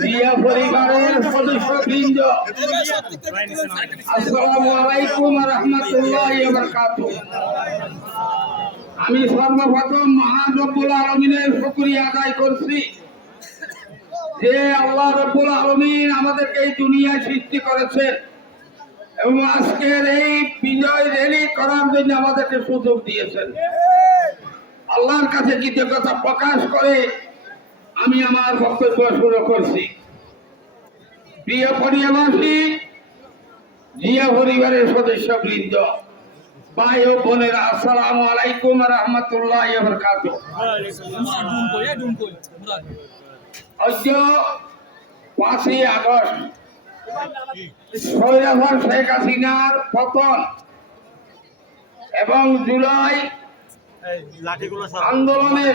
জিয়া পরিবারের সদস্যবৃন্দ, আসসালামু আলাইকুম ওয়া রাহমাতুল্লাহি ওয়া বারাকাতুহু। আমি সর্বপ্রথম মহান রব্বুল আলামিনের শুকরিয়া আদায় করছি যে আল্লাহ রব্বুল আলামিন আমাদেরকে এই দুনিয়ায় সৃষ্টি করেছেন এবং আজকের এই বিজয় র্যালি করার জন্য আমাদেরকে সুযোগ দিয়েছেন। আল্লাহর কাছে কৃতজ্ঞতা প্রকাশ করে আমি আমার বক্তব্য শুরু করছি। প্রিয় পরিবারবাসী, জিয়া পরিবারের সদস্যবৃন্দ, ভাই ও বোনেরা, আসসালামু আলাইকুম ওয়া রাহমাতুল্লাহি ওয়া বারাকাতুহু। আজ 5ই আগস্ট স্বৈরাচার শেখ হাসিনার পতন এবং জুলাই আন্দোলনের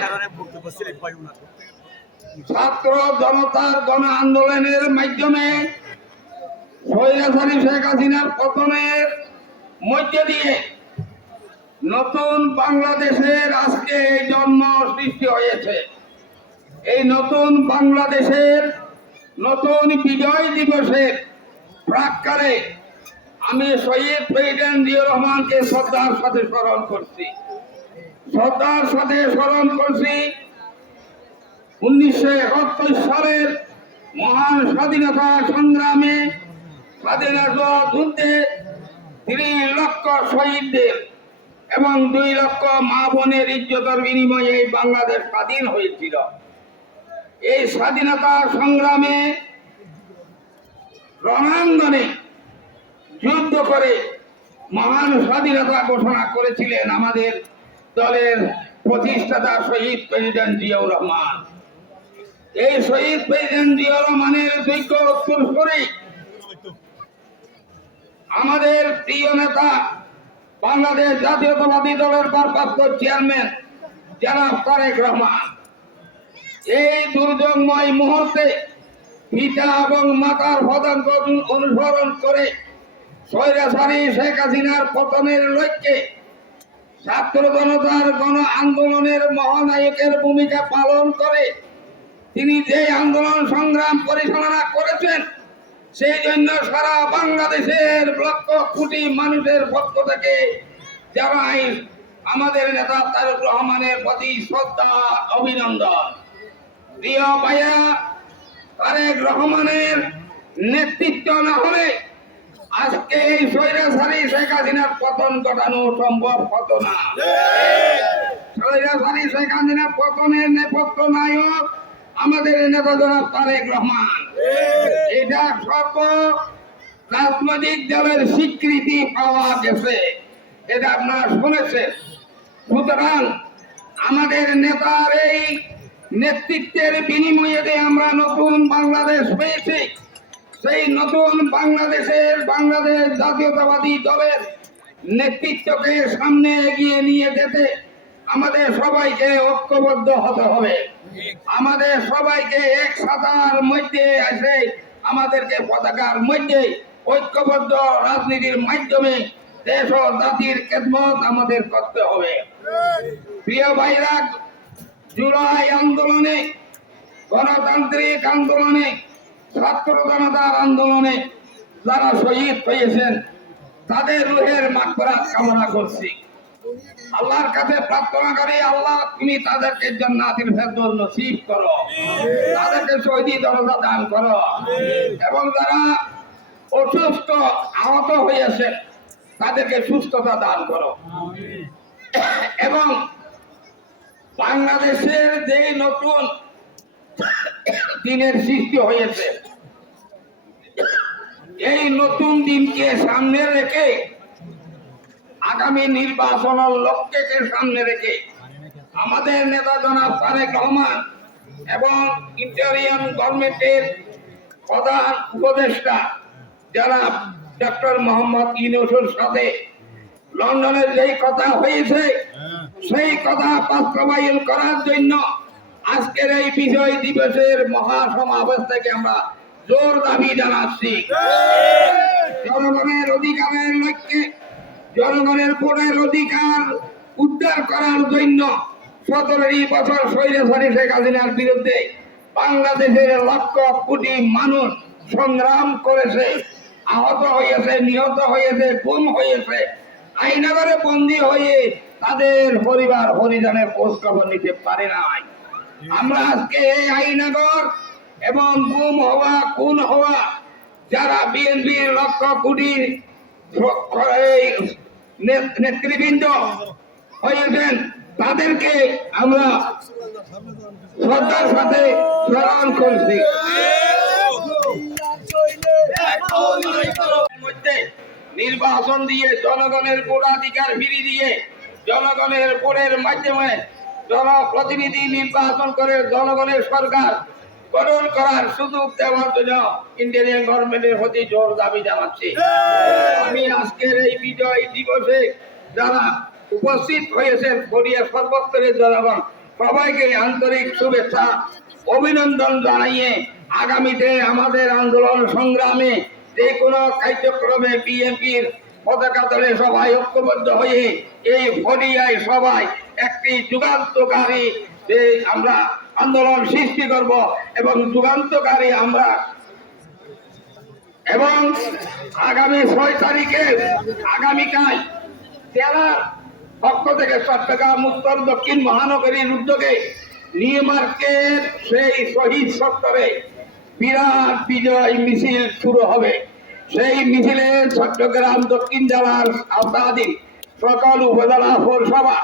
ছাত্র জনতার গণ আন্দোলনের মাধ্যমে স্বৈরাচারী শেখ হাসিনার পতনের মধ্য দিয়ে নতুন বাংলাদেশের আজকে জন্ম সৃষ্টি হয়েছে। এই নতুন বাংলাদেশের নতুন বিজয় দিবসের প্রাক্কালে আমি শহীদ প্রেসিডেন্ট জিয়াউর রহমানকে শ্রদ্ধার সাথে স্মরণ করছি। 1971 সালের মহান স্বাধীনতা সংগ্রামে, স্বাধীনতা যুদ্ধে 3 লক্ষ শহীদদের এবং 2 লক্ষ মা বোনের ইজ্জতের বিনিময়ে এই বাংলাদেশ স্বাধীন হয়েছিল। এই স্বাধীনতা সংগ্রামে রণাঙ্গনে যুদ্ধ করে মহান স্বাধীনতা ঘোষণা করেছিলেন আমাদের দলের প্রতিষ্ঠাতা শহীদ প্রেসিডেন্ট জিয়াউর রহমান। এই শহীদ প্রেসিডেন্ট জিয়াউর রহমানের যোগ্য উত্তরসূরি আমাদের প্রিয় নেতা, বাংলাদেশ জাতীয়তাবাদী দলের ভারপ্রাপ্ত চেয়ারম্যান জনাব তারেক রহমান এই দুর্যোগময় মুহূর্তে পিতা এবং মাতার পদাঙ্ক অনুসরণ করে স্বৈরাচারী শেখ হাসিনার পতনের লক্ষ্যে ছাত্র জনতার গণ আন্দোলনের মহানায়কের ভূমিকা পালন করে তিনি যে আন্দোলন সংগ্রাম পরিচালনা করেছেন, সেই জন্য সারা বাংলাদেশের লক্ষ কোটি মানুষের পক্ষ থেকে জানাই আমাদের নেতা তারেক রহমানের প্রতি শ্রদ্ধা, অভিনন্দন। প্রিয় ভাইয়া, তারেক রহমানের নেতৃত্ব না হলে আজকে এই স্বৈরাচারী শেখ হাসিনার পতন ঘটানো সম্ভব হতো না। স্বৈরাচারী শেখ হাসিনার পতনের নেপথ্য নায়ক আমাদের নেতা জনাব তারেক রহমান। এটা সর্ব রাজনৈতিক দলের স্বীকৃতি পাওয়া গেছে, এটা আপনারা শুনেছেন। সুতরাং আমাদের নেতার এই নেতৃত্বের বিনিময়ে আমরা নতুন বাংলাদেশ পেয়েছি। সেই নতুন বাংলাদেশ জাতীয়তাবাদী দলের নেতৃত্বকে সামনে এগিয়ে নিয়ে যেতে আমাদের সবাইকে ঐক্যবদ্ধ হতে হবে। আমাদের সবাইকে এক ছাতার মধ্যে এসে আমাদেরকে পতাকার মধ্যে ঐক্যবদ্ধ রাজনীতির মাধ্যমে দেশ ও জাতির খেদমত আমাদের করতে হবে। প্রিয় ভাইরা, জুলাই আন্দোলনে, গণতান্ত্রিক আন্দোলনে, ছাত্র জনতার আন্দোলনে যারা শহীদ হয়েছেন তাদের রুহের মাগফিরাত কামনা করছি। আল্লাহর কাছে প্রার্থনা করি, আল্লাহ তুমি তাদেরকে জান্নাতুল ফেরদৌস নসিব করো, তাদেরকে শহীদি দরজা দান করো এবং যারা অসুস্থ আহত হয়েছে তাদেরকে সুস্থতা দান করো। এবং বাংলাদেশের যে নতুন দিনের সৃষ্টি হয়েছে, এই নতুন দিনকে সামনে রেখে আগামী নির্বাচনের লক্ষ্যকে সামনে রেখে আমাদের নেতা জনাব তারেক রহমান এবং ইন্টারিয়াম গভর্নমেন্টের প্রধান উপদেষ্টা জনাব ডক্টর মোহাম্মদ ইউনূসের সাথে লন্ডনের যেই কথা হয়েছে সেই কথা বাস্তবায়ন করার জন্য আজকের এই বিজয় দিবসের মহাসমাবেশ থেকে আমরা জোর দাবি জানাচ্ছি। জনগণের অধিকারের লক্ষ্যে, জনগণের ভোটের অধিকার উদ্ধার করার জন্য 17 বছর স্বৈরাচারী শেখ হাসিনার বিরুদ্ধে বাংলাদেশের লক্ষ কোটি মানুষ সংগ্রাম করেছে, আহত হয়েছে, নিহত হয়েছে, গুম হয়েছে, আইনাগরে বন্দী হয়ে তাদের পরিবার পরিজনের খোঁজ খবর নিতে পারে নাই। আমরা আজকে এই আইনাগর এবং গুম হওয়া, খুন হওয়া যারা বিএনপির লক্ষ কোটি নেতৃবৃন্দ হয়েছেন তাদেরকে আমরা শ্রদ্ধার সাথে স্মরণ করছি। মধ্যে নির্বাচন দিয়ে জনগণের ভোটাধিকার ফিরিয়ে দিয়ে জনগণের ভোটের মাধ্যমে জনপ্রতিনিধি নির্বাচন করে জনগণের সরকার গঠন করার সুযোগ দেওয়ার জন্য ইন্ডিয়ান গভর্নমেন্টের প্রতি জোর দাবি জানাচ্ছি। আমি আজকের এই বিজয় দিবসে যারা উপস্থিত হয়েছেন ফরিয়া সর্বস্তরের জনগণ সবাইকে আন্তরিক শুভেচ্ছা অভিনন্দন জানিয়ে আগামীতে আমাদের আন্দোলন সংগ্রামে যে কোনো কার্যক্রমে বিএনপির পতাকা তলে সবাই ঐক্যবদ্ধ হয়ে এই ফরিয়ায় সবাই একটি যুগান্তকারী যে আমরা আন্দোলন সৃষ্টি করব এবং যুগান্তকারী আমরা এবং আগামী 6 তারিখে আগামীকাল জেলার পক্ষ থেকে চট্টগ্রাম উত্তর দক্ষিণ মহানগরীর উদ্যোগে নিউ মার্কেট সেই শহীদ চত্বরে বিরাট বিজয় মিছিল শুরু হবে। সেই মিছিলে চট্টগ্রাম দক্ষিণ জেলার আওতাধীন সকল উপজেলা পৌরসভা